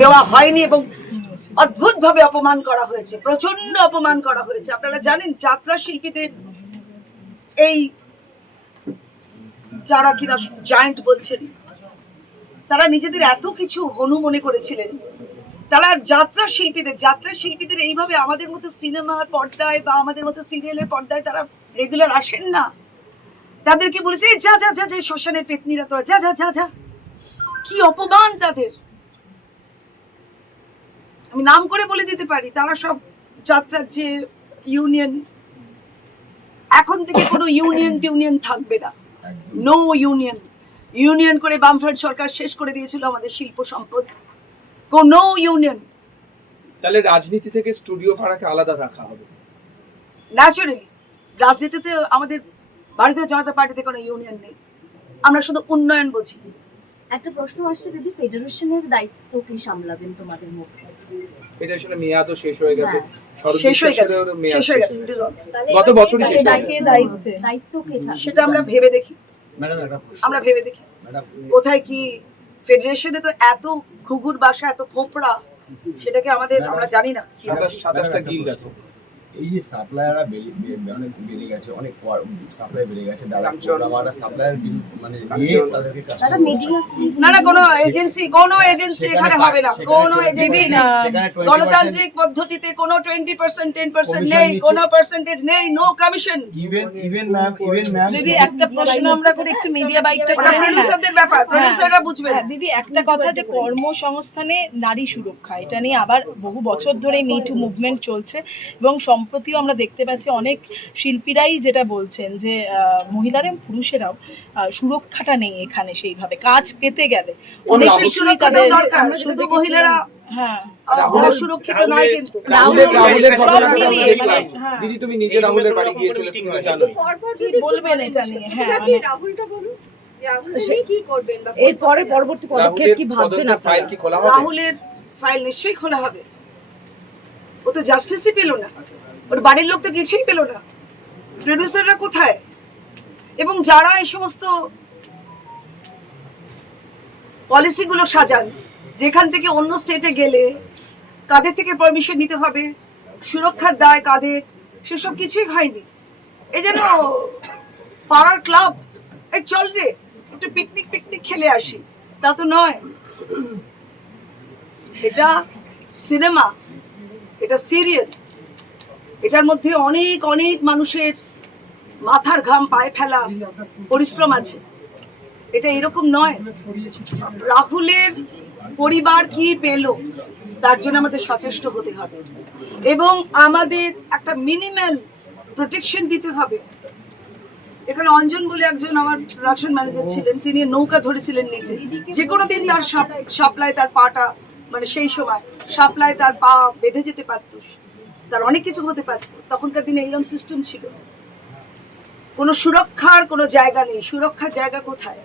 দেওয়া হয়নি এবং অদ্ভুতভাবে অপমান করা হয়েছে, প্রচন্ড অপমান করা হয়েছে। আপনারা জানেন যাত্রা শিল্পীদের এই যারা কিনা জায়ান্ট বলছেন, তারা নিজেদের এত কিছু হনু মনে করেছিলেন, তারা যাত্রা শিল্পীদের এইভাবে আমাদের মতো সিনেমার পর্দায় বা আমাদের মতো সিরিয়ালের পর্দায় তারা রেগুলার আসেন না। তাদেরকে বলেছে যা যা যা যা শ্মশানের পেতনিরা, তোরা যা যা যা যা। কি অপমান তাদের! আমি নাম করে বলে দিতে পারি, তারা সব যাত্রার যে ইউনিয়ন, এখন থেকে কোনো ইউনিয়ন থাকবে না। নো ইউনিয়ন করে বামফ্রন্ট সরকার শেষ করে দিয়েছিল আমাদের শিল্প সম্পদ। কোনো ইউনিয়ন। তাহলে রাজনীতি থেকে স্টুডিও ভাড়াকে আলাদা রাখা হবে? ন্যাচারালি রাজনীতিতে আমাদের ভারতীয় জনতা পার্টিতে কোনো ইউনিয়ন নেই, আমরা শুধু উন্নয়ন বুঝি। একটা প্রশ্ন আসছে দিদি, ফেডারেশনের দায়িত্ব কে সামলাবেন তোমাদের মধ্যে? ফেডারেশনের মেয়াদও শেষ হয়ে গেছে, গত বছরই শেষ হয়ে গেছে। দায়িত্ব কে থাকবে সেটা আমরা ভেবে দেখি। কোথায় কি ফেডারেশনে তো এত ঘুঘুর বাসা, এত ফোপড়া, সেটাকে আমরা জানি না। 27টা গিল্ড আছে। এই যে সাপ্লায়াররা অনেক বেড়ে গেছে, অনেক সাপ্লাই বেড়ে গেছে, সাপ্লায়ার মানে নিয়ে তাদেরকে না কোনো এজেন্সি এখানে হবে না, কোনো এজেন্সি না। গণতান্ত্রিক পদ্ধতিতে কোনো 20% 10% নেই, কোনো পার্সেন্টেজ নেই, নো কমিশন। ইভেন ম্যাম দিদি একটা প্রশ্ন আমরা করে একটু মিডিয়া বাইকটা প্রোডিউসারদের ব্যাপার, প্রোডিউসাররা বুঝবে। দিদি একটা কথা, যে কর্মসংস্থানে নারী সুরক্ষা, এটা নিয়ে আবার বহু বছর ধরে মি টু মুভমেন্ট চলছে এবং সম্প্রতিও আমরা দেখতে পাচ্ছি অনেক শিল্পীরাই যেটা বলছেন যে মহিলারা এবং পুরুষেরাও সুরক্ষাটা নেই এখানে সেইভাবে কাজ পেতে গেলে। অনেক সুরক্ষা দরকার, শুধু মহিলারা সুরক্ষিত নয়। কিন্তু দিদি তুমি নিজে রাহুলের বাড়ি গিয়েছিলে, তুমি তো জানো, বলবেন এটা নিয়ে? হ্যাঁ, রাহুলটা বলুন, কি করবেন বা এরপরে পরবর্তী পদক্ষেপ কি ভাবছেন ফাইল কি খোলা হবে? রাহুলের ফাইল নিশ্চয়ই খোলা হবে। ও তো জাস্টিসই পেল না, ওর বাড়ির লোক তো কিছুই পেল না। প্রোডিউসাররা কোথায়? এবং যারা এই সমস্ত পলিসিগুলো সাজান, যেখান থেকে অন্য স্টেটে গেলে কাদের থেকে পারমিশন নিতে হবে, সুরক্ষার দায় কাদের, সেসব কিছুই হয়নি। এই যেন পাড়ার ক্লাব, এই চল রে একটু পিকনিক খেলে আসি, তা তো নয়। এটা সিনেমা, এটা সিরিয়াল, এটার মধ্যে অনেক অনেক মানুষের মাথার ঘাম পায়ে ফেলা পরিশ্রম আছে। এটা এরকম নয়। রাহুলের পরিবার কি পেল তার জন্য আমাদের সচেষ্ট হতে হবে এবং আমাদের একটা মিনিমাল প্রোটেকশন দিতে হবে। এখানে অঞ্জন বলে একজন আমার প্রোডাকশন ম্যানেজার ছিলেন, তিনি নৌকা ধরেছিলেন নিচে, যে কোনো দিন তার সাপ্লাই, তার পাটা, মানে সেই সময় সাপ্লাই তার পা বেঁধে যেতে পারত, তার অনেক কিছু হতে পারত। তখনকার দিনে এইরকম সিস্টেম ছিল। কোনো সুরক্ষার কোনো জায়গা নেই। সুরক্ষার জায়গা কোথায়?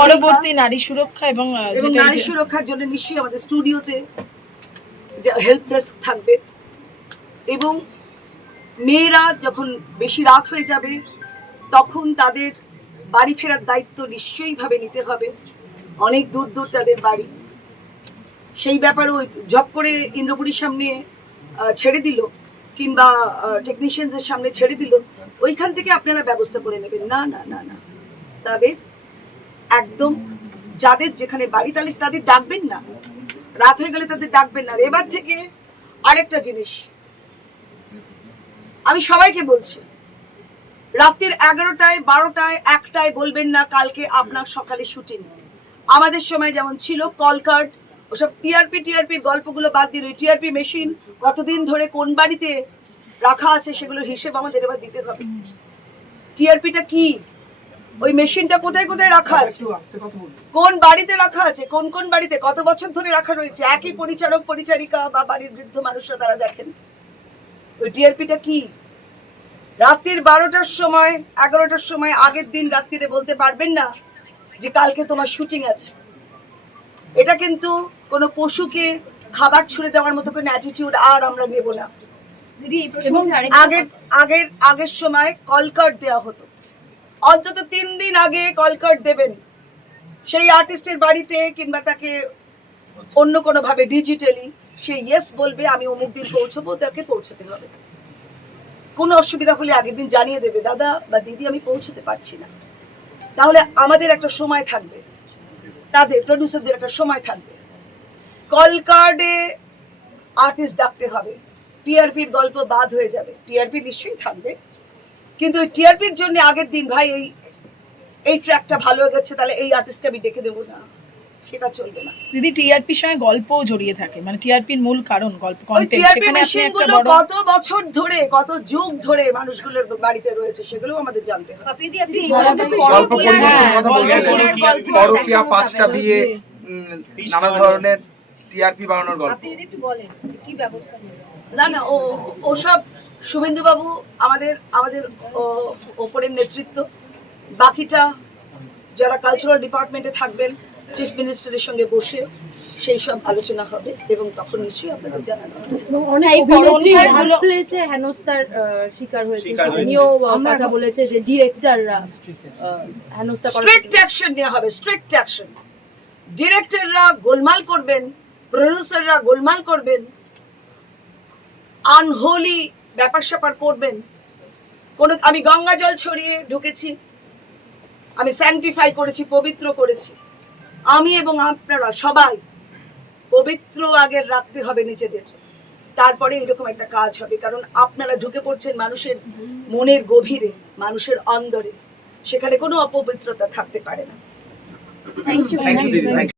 পরবর্তী নারী সুরক্ষা এবং নারী সুরক্ষার জন্য নিশ্চয়ই আমাদের স্টুডিওতে হেল্প ডেস্ক থাকবে এবং মেয়েরা যখন বেশি রাত হয়ে যাবে তখন তাদের বাড়ি ফেরার দায়িত্ব নিশ্চয়ই ভাবে নিতে হবে। অনেক দূর দূর তাদের বাড়ি, সেই ব্যাপারে ওই জব করে ইন্দ্রপুরীর সামনে ছেড়ে দিল কিংবা টেকনিশিয়ানদের সামনে ছেড়ে দিল, ওইখান থেকে আপনারা ব্যবস্থা করে নেবেন। না না না না, তাদের একদম যাদের যেখানে বাড়ি তাদের ডাকবেন না, রাত হয়ে গেলে তাদের ডাকবেন না। এবার থেকে আরেকটা জিনিস আমি সবাইকে বলছি, রাত্রির 11টায় 12টায় 1টায় বলবেন না কালকে আপনার সকালে শুটিং। আমাদের সময় যেমন ছিল কল কার্ড, ওসব টিআরপির গল্পগুলো বাদ দিয়ে টিআরপি মেশিন কতদিন ধরে কোন বাড়িতে রাখা আছে সেগুলোর হিসেব আমাদের এবার দিতে হবে। টিআরপিটা কি, ওই মেশিনটা কোথায় কোথায় রাখা আছে, কোন বাড়িতে রাখা আছে, কোন বাড়িতে কত বছর ধরে রাখা রয়েছে, একই পরিচারক পরিচারিকা বা বাড়ির বৃদ্ধ মানুষরা তারা দেখেন। ওই টিআরপিটা কি? রাত্রির 12টার সময় 11টার সময় আগের দিন রাত্রিরে বলতে পারবেন না যে কালকে তোমার শুটিং আছে। এটা কিন্তু কোনো পশুকে খাবার ছুঁড়ে দেওয়ার মতো কোনো অ্যাটিটিউড আর আমরা নেব না। দিদি এই প্রসঙ্গে আগের সময় কল কার্ড দেওয়া হতো, অন্তত 3 দিন আগে কল কার্ড দেবেন। সেই আর্টিস্টের বাড়িতে কিংবা তাকে অন্য কোনো ভাবে ডিজিটালি সে ইয়েস বলবে, আমি অমুক দিন পৌঁছবো, তাকে পৌঁছতে হবে। কোনো অসুবিধা হলে আগের দিন জানিয়ে দেবে, দাদা বা দিদি আমি পৌঁছতে পারছি না। তাহলে আমাদের একটা সময় থাকবে, তাদের প্রডিউসারদের একটা সময় থাকবে। কল কার্ডে আর্টিস্ট ডাকতে হবে, টিআরপির গল্প বাদ হয়ে যাবে। টিআরপি নিশ্চয়ই থাকবে, কিন্তু ওই টিআরপির জন্য আগের দিন ভাই এই ট্র্যাকটা ভালো হয়ে গেছে, তাহলে এই আর্টিস্টকে আমি ডেকে দেবো না, সেটা চলবে না। দিদি টিআরপির সঙ্গে গল্পও জড়িয়ে থাকে, মানে টিআরপির মূল কারণ গল্প, ওই কন্টেন্ট। টিআরপি সেখানে আপনি একটা মেশিনগুলো বড় কত বছর ধরে, কত যুগ ধরে মানুষগুলোর বাড়িতে রয়েছে, সেগুলো আমাদের জানতে হবে। পাপিদি, আপনি গল্প পরিবর্তনের কথা গল্প বলছিলেন, গল্প পরকীয়া, দেখানো 5টা যাবে। বিয়ে, নানা ধরনের টিআরপি বাড়ানোর গল্প। আপনি যদি একটু বলেন কি ব্যবস্থা নেবেন? না ওসব শুভেন্দু বাবু আমাদের ওপরের নেতৃত্ব, বাকিটা যারা কালচারাল ডিপার্টমেন্টে থাকবেন চিফ মিনিস্টারের সঙ্গে বসে সেই সব আলোচনা হবে এবং তখন নিশ্চয়ই আপনাদের জানানো হবে। অনেক এই অভিনেত্রী পরম্পরাগুলো- ওয়ার্কপ্লেসে হেনস্থার শিকার হয়েছে, শিকার সেটা হয়েছে। নিয়েও আমরা কথা এখন- বলেছে যে ডিরেক্টররা হেনস্থা করার স্ট্রিক্ট অ্যাকশন নেওয়া হবে, স্ট্রিক্ট অ্যাকশন। ডিরেক্টররা গোলমাল করবেন, প্রডিউসাররা গোলমাল করবেন, আনহোলি ব্যাপার স্যাপার করবেন। আমি গঙ্গা জল ছড়িয়ে ঢুকেছি, আমি স্যান্টিফাই করেছি, পবিত্র করেছি। আমি এবং আপনারা সবাই পবিত্র আগে রাখতে হবে নিজেদের, তারপরে এরকম একটা কাজ হবে। কারণ আপনারা ঢুকে পড়ছেন মানুষের মনের গভীরে, মানুষের অন্দরে, সেখানে কোনো অপবিত্রতা থাকতে পারে না। থ্যাংক ইউ দিদি, থ্যাংক ইউ।